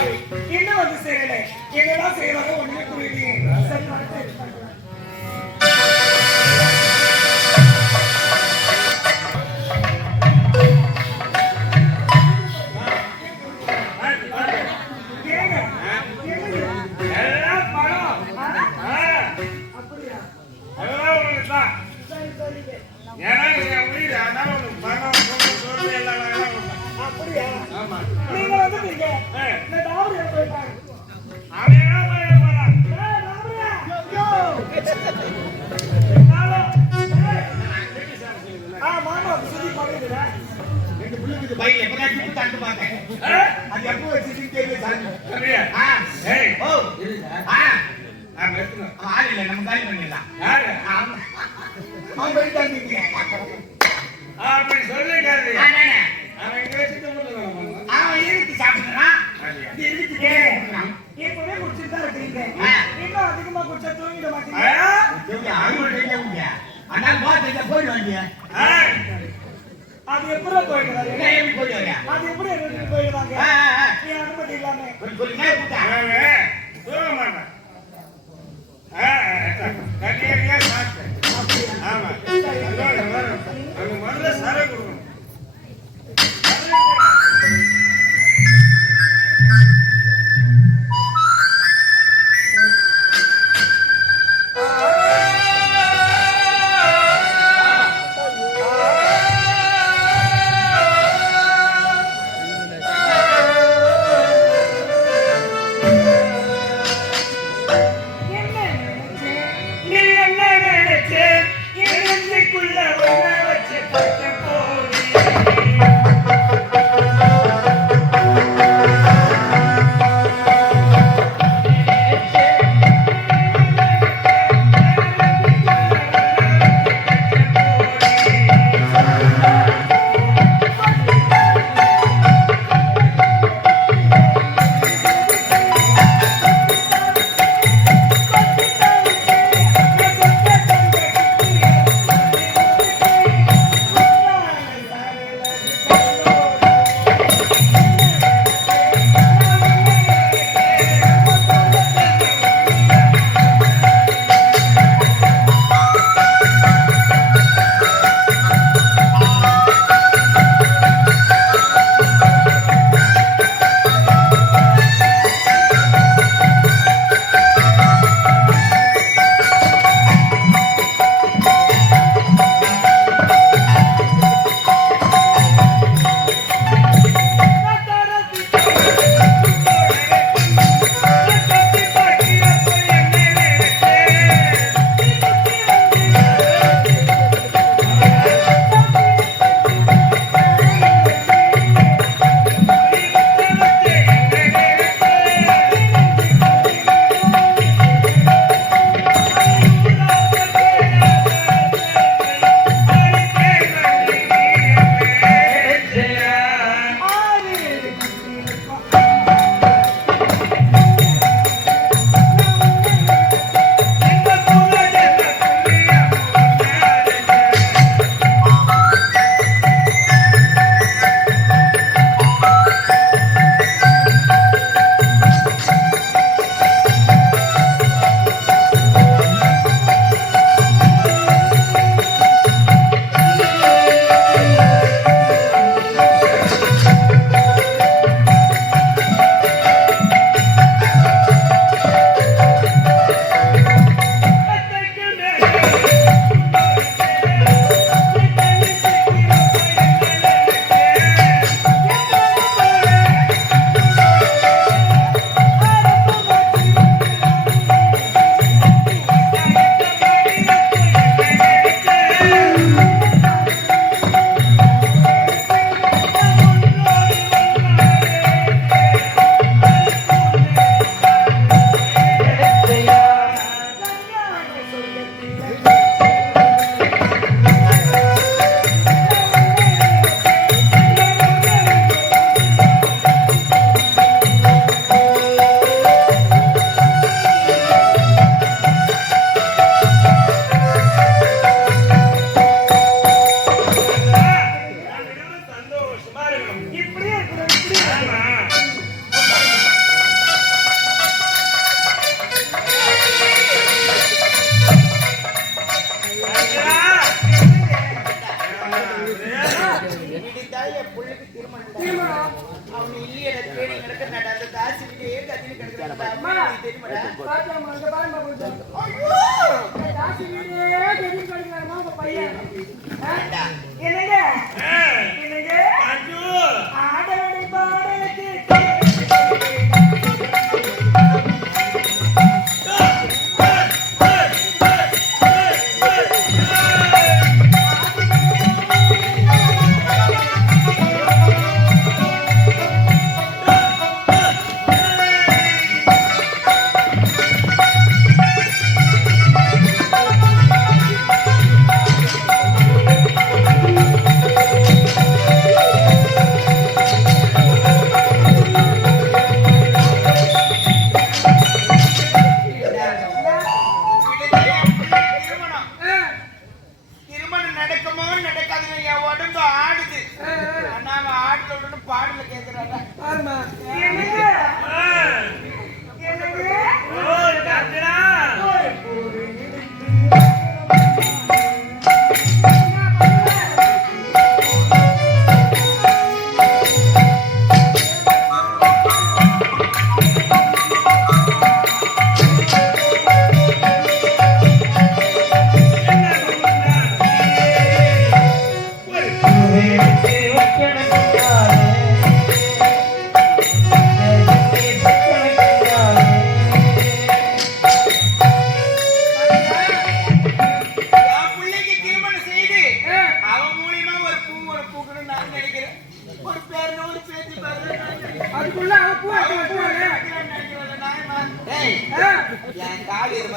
மாதிரி இன்னும் வந்து சேரல என்னதான் செய்வாங்க ஒண்ணுமே புரியலையே சரி எப்பதான் கிட்டு தண்டு பார்த்தேன் அது எப்போ வச்சுட்டு தெரியல ஏய், ஓ. ஆ. ஆள் இல்லை. நம்ம காலி பண்ணிடலாம். அவன் போயிட்டாங்க ஆ, அப்படி. அண்ணே அவன் இங்க பண்ணணும். அவன் இழுத்து சாப்பிடுறான். இப்பவே குடிச்சிட்டு தான் இருக்கீங்க. இன்னும் அதிகமா குடிச்சா தூங்கிட மாட்டீங்க. அண்ணா போயிட்டு ஆ, அது எப்படி போயிடுறாரு என்ன எப்படி அது எப்படி ஆ. நீ அனுமதி இல்லாம.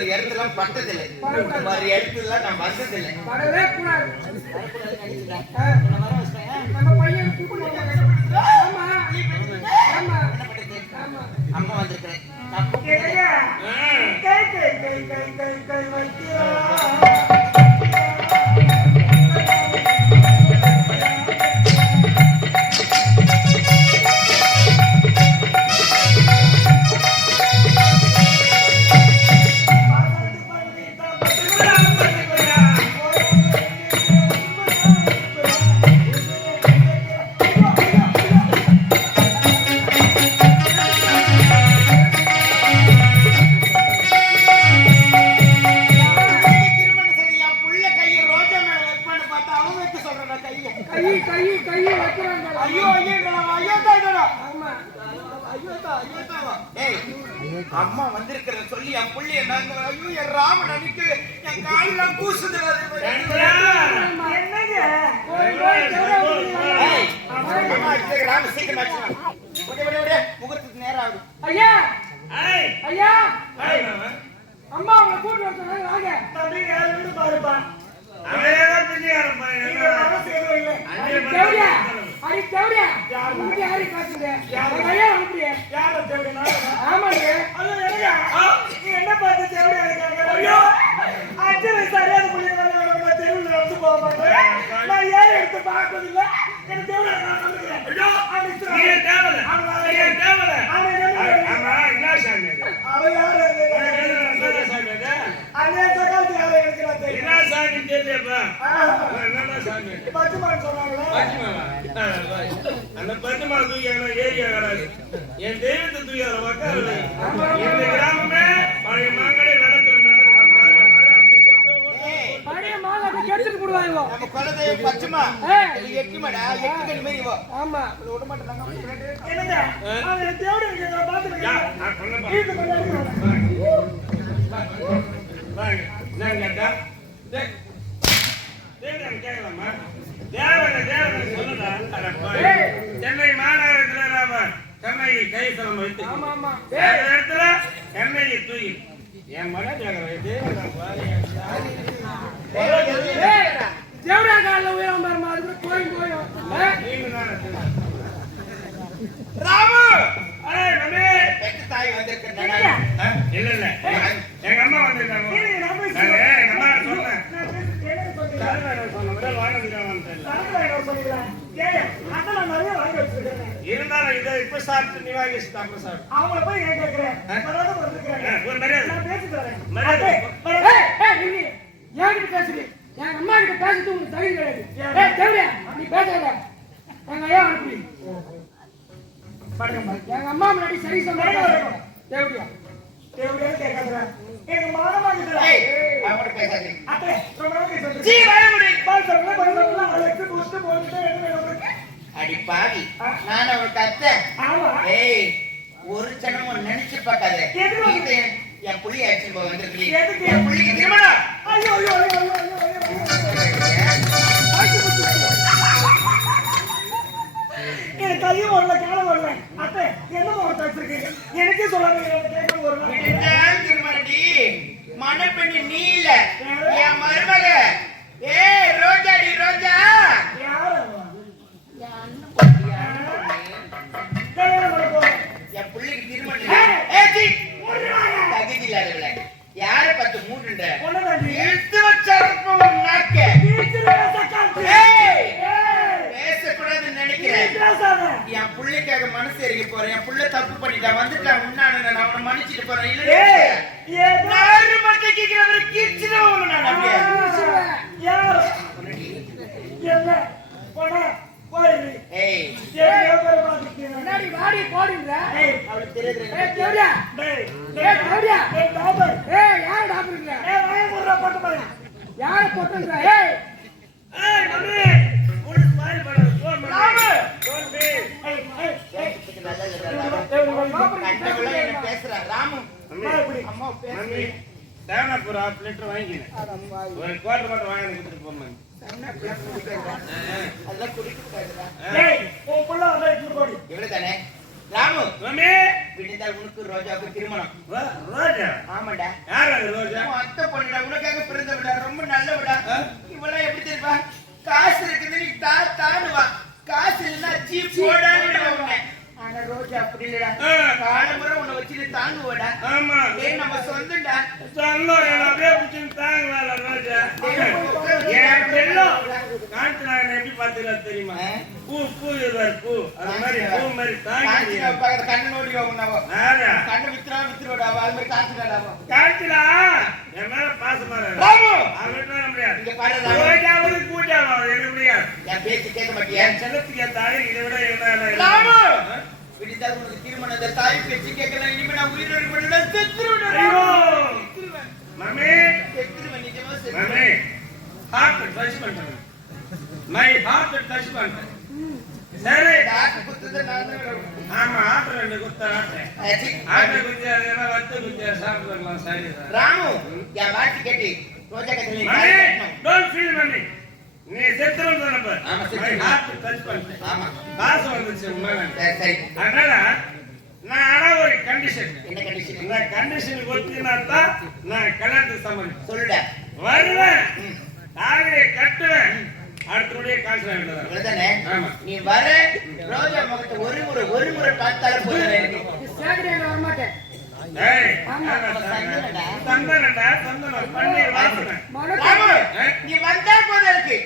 மாதிரி இடத்துலாம் பட்டதில்லை. இந்த மாதிரி இடத்துலாம் நான் வந்ததில்லை. வரவே கூடாது. நம்ம பையன். அம்மா வந்திருக்கிறேன் அம்மா சீக்கிரம் ஆச்சு முகூர்த்தத்துக்கு நேரம் ஆகுது. ஐயா! ஐயா! அம்மா உங்களை கூட்டு வர சொன்னாங்க வாங்க. தம்பி யார் வீடு பாருப்பா. நீங்க வர செய்யவே இல்லை. அடி தேவடியா அடி தேவடியா உங்க யாரு? உங்க ஐயா அனுப்புறிய யார தேடுனா ஆமாங்க. அது என்னங்க நீ என்ன பார்த்து தேடி இருக்காங்க? ஐயோ! அஞ்சு சரியான புள்ளி வர தெருவில் வந்து போக மாட்டேன். நான் ஏன் எடுத்து பார்க்கறதில்ல? அந்த தூக்கி ஏரியா என் தெய்வத்தை தூக்கி இந்த கிராமமே பழைய மாங்கடை நடத்துல நடந்து பாரு. மழை அப்படி கொட்டு, கொட்டு. ஏய் பழைய மாலை அப்படி கெடுத்துட்டு குலதெய்வம் பச்சுமா? எட்டுமாடா எட்டு கணி மாதிரி வா ஆமா. விட மாட்டாங்க என்னங்க யா, நான் கேட்டா? டேய், சொல்லுடா. சென்னை மாநகரத்துல நாம சென்னை கைத்தலம் வைத்து. ஆமா ஆமா. வேற இடத்துல சென்னையை தூக்கி. என் மன கேட்கிறேன் தேவதை பாரு. தேவடியா காலில் உயரம் பாருமா அதுக்கு கோயில் தானே ராமு! தாய் வந்திருக்கிறேன் இல்ல இல்ல. எங்க அம்மா வந்திருக்காங்க. எங்க அம்மா சொன்னேன் இருந்தாலும் இதை இப்ப சாப்பிட்டு நீ வாங்கி அப்புறம் சாப்பிட்டு. அவங்கள போய் ஏன் கேட்கிறேன் ஒரு மரியாதை. நான் பேசி தரேன். எங்க அம்மா கிட்ட பேசுறது உங்களுக்கு தகுதி கிடையாது. ஏய் நீ பேசாத. எங்க ஐயா அனுப்பி? எங்க அம்மா முன்னாடி சரி சொன்னாங்க கேட்காதடா. மானமா இருக்குடா. ஏய், அவன்கிட்ட பேசாதே. அத்தை, ரொம்ப நேரம் பேசிட்டு சீ, இருக்கேன். வாய மூடு. பால் பால் சாப்பிடலாம், அழைச்சு, குடிச்சிட்டு, போட்டுட்டு, என்ன வேணும் உனக்கு? அடி பாவி. நான் அவனுக்கு அத்தை ஆமா. ஏய் ஒரு சனமும் நினைச்சு பார்க்காத. என் புள்ளி வந்திருக்கீங்க எதுக்கு? என் புள்ளிக்கு திருமணம். ஐயோ, ஐயோ, ஐயோ, ஐயோ, ஐயோ, ஐயோ, கையும் வரல காலம் வரல. அத்தை என்ன முகத்தை வச்சிருக்கீங்க எனக்கே சொல்லாம மணப்பெண்ணு நீ இல்ல என் மருமக. புள்ளைக்காக மனசு எரிக்க போறேன். என் புள்ள தப்பு பண்ணிட்டான் வந்துட்டான் உன்னான நான் அவனை மன்னிச்சிட்டு போறேன். இல்ல ஏய், நாலு மட்டும் கேட்கிறவரு கீழ்ச்சிதான் உங்களை நான் நம்பியேன் யார்? என்ன? போடா. ஏய். வாடி போடுங்க. ஏய், அவளுக்கு தெரியுது. ஏய் தேவடியா ராமு. பேசுறா அம்மா, இப்படி. அம்மா பேசு ஒரு மட்டும் வாங்கி கொடுத்துட்டு போ, அதெல்லாம் குடிக்க இவ்வளவுதானே ராமு உனக்கு ரோஜாவுக்கு திருமணம் ரோஜா. ஆமாடா யார் அது ரோஜா? அத்தை பொண்ணுடா உனக்காக பிறந்த விடா ரொம்ப நல்ல விடா இவெல்லாம் எப்படி தெரியுமா காசு இருக்குது நீ தா தானுவா வா காசு இல்லைன்னா சீ போடான்னு உன்னை ஆனா ரோஜா அப்படி இல்லடா. காலமுறை உன்னை வச்சுட்டு தாங்குவடா. ஆமா. ஏய் நம்ம சொந்தம்டா. சொந்தம், அப்படியே பிடிச்சின்னு தாங்குவாளா ரோஜா? எப்படி தெரியுமா? பூ பூ இருவார் பூ. அது மாதிரி கண்ணு ஆனா, கண்ணு வித்துறா வித்துருவாடா அது மாதிரி காஞ்சினாடாவோ காய்ச்சலா? என் மேல பாசமா திருமணம் தாய் பேச்சு கேட்கலாம் இனிமே நான் உயிரோடு பண்ணல செத்துருவேன் ஐயோ! செத்துருவேன். நிஜமா செத்துருவேன். ஹார்ட் டச் பண்றேன் மை ஹார்ட் டச் சரி. ஆமா ஆட்டு ரெண்டு குத்த ஆட்டேன் ஆச்சி. ஆட்டை குத்தி அதெல்லாம் வத்து குத்தி சாப்பிட்டுக்கலாம் சரி ராமு என் வாட்டி கேட்டி. டோன்ட் ஃபீல் மம்மி நீ செத்துரும் நம்ப ஆமா, மை செத்துரும். ஹார்ட் டச் பண்றேன் ஆமா. காசு வந்துச்சு உங்க மேல சரி சரி. அதனால நான் ஆனா ஒரு கண்டிஷன் என்ன கண்டிஷன் இந்த கண்டிஷன் தான் நான் கல்யாணத்துக்கு சம்மந்தம் சொல்லுடா. வருவேன். தாலியை கட்டுவேன். காசு ஆமா. நீ வர ரோஜா முகத்தை ஒரு முறை ஒரு முறை பார்த்தாலும் போதும். ராமு மனசு நீ வந்தா போதும் இருக்கு